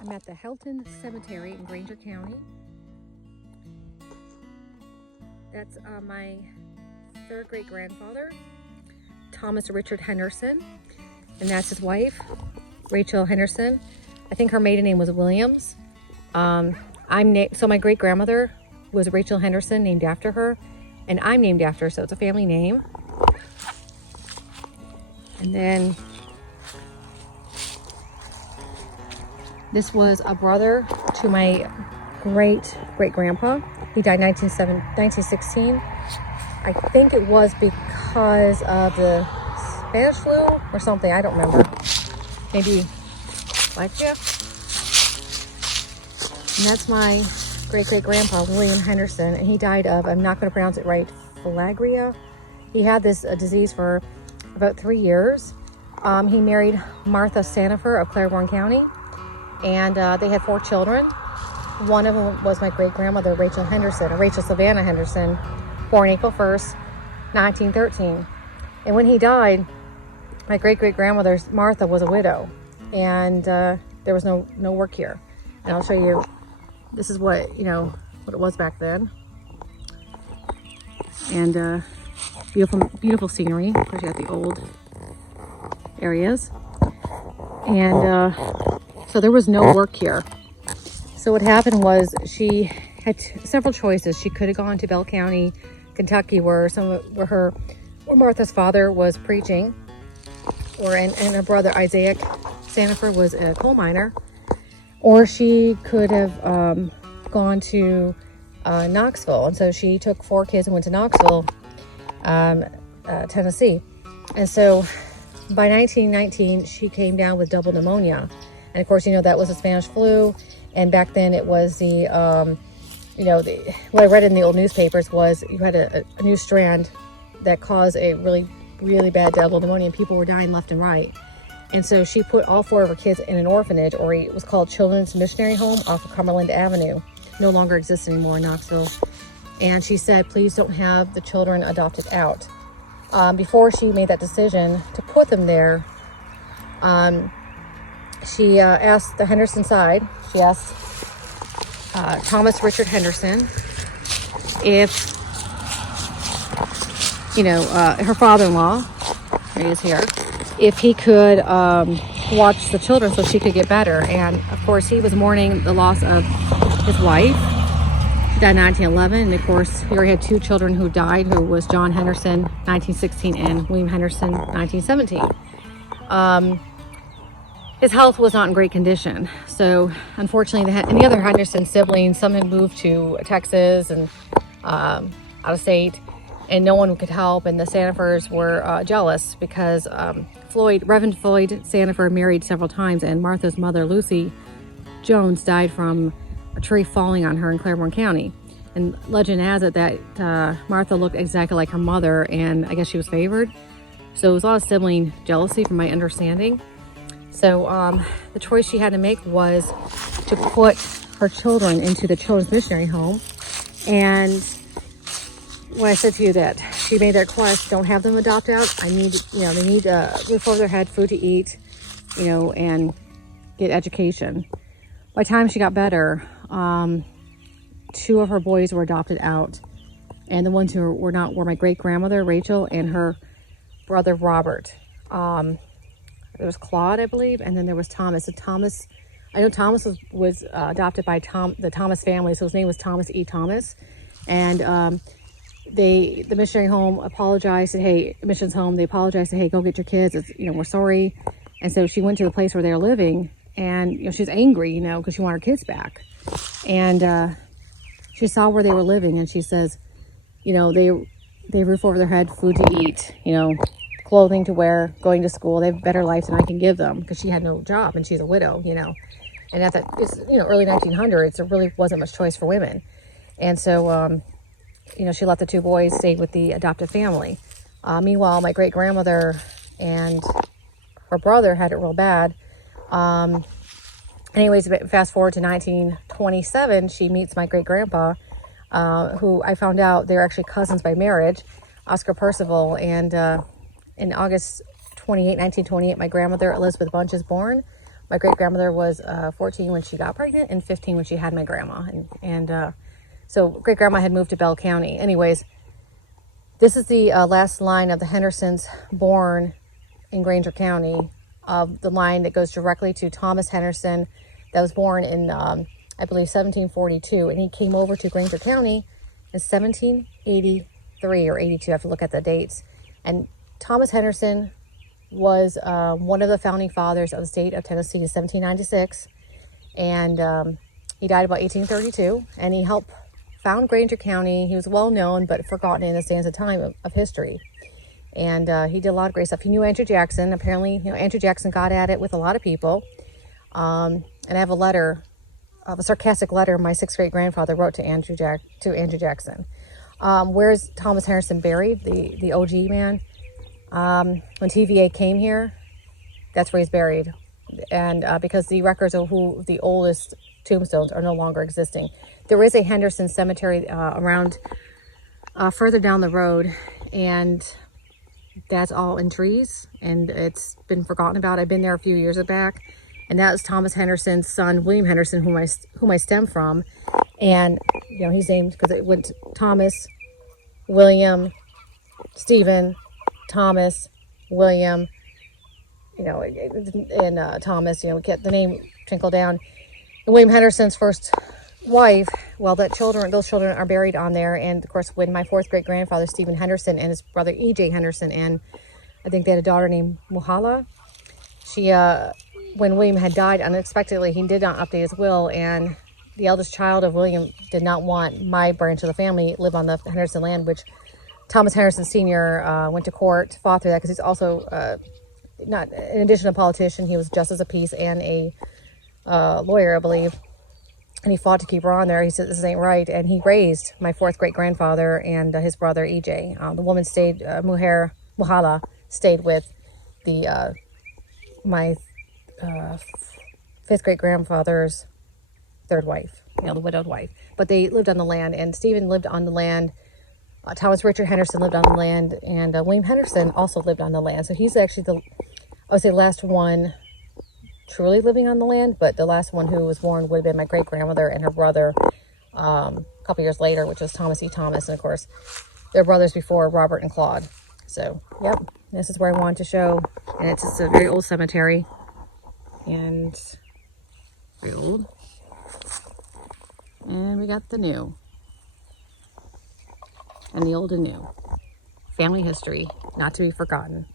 I'm at the Helton Cemetery in Granger County. That's my third great grandfather, Thomas Richard Henderson, and that's his wife, Rachel Henderson. I think her maiden name was Williams. So my great grandmother was Rachel Henderson, named after her, and I'm named after her, so it's a family name. And then this was a brother to my great-great-grandpa. He died in 1916. I think it was because of the Spanish flu or something. I don't remember. Maybe Appalachia. And that's my great-great-grandpa, William Henderson. And he died of, I'm not going to pronounce it right, Appalachia. He had this disease for about 3 years. He married Martha Sanifer of Claiborne County. And they had 4 children. One of them was my great-grandmother, Rachel Henderson, or Rachel Savannah Henderson, born April 1st, 1913. And when he died, my great-great-grandmother, Martha, was a widow. And there was no work here. And I'll show you, this is what, what it was back then. And beautiful scenery. Of course, you got the old areas. And so there was no work here. So what happened was she had several choices. She could have gone to Bell County, Kentucky, where Martha's father was preaching, and her brother Isaac Sanifer was a coal miner, or she could have gone to Knoxville. And so she took 4 kids and went to Knoxville, Tennessee. And so by 1919, she came down with double pneumonia. And of course, that was the Spanish flu. And back then it was the, what I read in the old newspapers was you had a new strand that caused a really, really bad double pneumonia, and people were dying left and right. And so she put all 4 of her kids in an orphanage, or it was called Children's Missionary Home off of Cumberland Avenue. No longer exists anymore in Knoxville. And she said, please don't have the children adopted out. Before she made that decision to put them there, she asked the Henderson side, she asked Thomas Richard Henderson if, her father-in-law, he is here, if he could watch the children so she could get better. And of course, he was mourning the loss of his wife. She died in 1911. And of course, he already had 2 children who died, who was John Henderson, 1916, and William Henderson, 1917. His health was not in great condition. So unfortunately, and the other Henderson siblings, some had moved to Texas and out of state, and no one could help. And the Sanifers were jealous because Reverend Floyd Sanifer married several times, and Martha's mother, Lucy Jones, died from a tree falling on her in Claiborne County. And legend has it that Martha looked exactly like her mother, and I guess she was favored. So it was a lot of sibling jealousy, from my understanding. So the choice she had to make was to put her children into the Children's Missionary Home. And when I said to you that she made that request, don't have them adopt out. They need a roof over their head, food to eat, and get education. By the time she got better, 2 of her boys were adopted out. And the ones who were not were my great-grandmother, Rachel, and her brother, Robert. There was Claude, I believe, and then there was Thomas. So I know Thomas was adopted by the Thomas family, so his name was Thomas E. Thomas. And the missionary home apologized, said, hey, missions home, they apologized, said, hey, go get your kids, we're sorry. And so she went to the place where they were living, and she was angry, because she wanted her kids back. And she saw where they were living, and she says, they roof over their head, food to eat, clothing to wear, going to school. They have a better life than I can give them, because she had no job and she's a widow, And at that, early 1900s, there really wasn't much choice for women. And so, she let the 2 boys stay with the adoptive family. Meanwhile, my great-grandmother and her brother had it real bad. Anyways, fast forward to 1927, she meets my great-grandpa, who I found out they're actually cousins by marriage. Oscar Percival. And in August 1928, my grandmother, Elizabeth Bunch, is born. My great-grandmother was 14 when she got pregnant and 15 when she had my grandma. So great-grandma had moved to Bell County. Anyways, this is the last line of the Hendersons born in Granger County, of the line that goes directly to Thomas Henderson, that was born in, I believe, 1742. And he came over to Granger County in 1783 or 82. I have to look at the dates. And Thomas Henderson was one of the founding fathers of the state of Tennessee in 1796. And he died about 1832. And he helped found Granger County. He was well known but forgotten in the sands of time of history. And he did a lot of great stuff. He knew Andrew Jackson. Apparently, Andrew Jackson got at it with a lot of people. And I have a letter, a sarcastic letter my 6th great grandfather wrote to Andrew Jackson. Where's Thomas Henderson buried? The OG man. When TVA came here, that's where he's buried. And because the records of who the oldest tombstones are no longer existing. There is a Henderson cemetery around further down the road, and that's all in trees, and it's been forgotten about. I've been there a few years back, and that was Thomas Henderson's son, William Henderson, whom I stem from. And he's named because it went Thomas, William, Stephen, Thomas, William, and Thomas, get the name trickle down. And William Henderson's first wife, well, those children are buried on there. And of course, when my 4th great grandfather, Stephen Henderson, and his brother, E.J. Henderson, and I think they had a daughter named Muhala, when William had died unexpectedly, he did not update his will, and the eldest child of William did not want my branch of the family live on the Henderson land, which Thomas Henderson Sr. Went to court, fought through that, because he's also not, in addition to a politician, he was justice of peace and a lawyer, I believe. And he fought to keep her on there. He said, this ain't right. And he raised my 4th great grandfather and his brother, EJ. The woman stayed, Muhala, stayed with my 5th great grandfather's 3rd wife, the widowed wife. But they lived on the land, and Stephen lived on the land. Thomas Richard Henderson lived on the land, and William Henderson also lived on the land. So he's actually I would say, last one truly living on the land, but the last one who was born would have been my great grandmother and her brother a couple years later, which was Thomas E. Thomas. And of course, their brothers before, Robert and Claude. So, yep, this is where I wanted to show. And it's just a very old cemetery. And very old. And we got the new. And the old and new. Family history, not to be forgotten.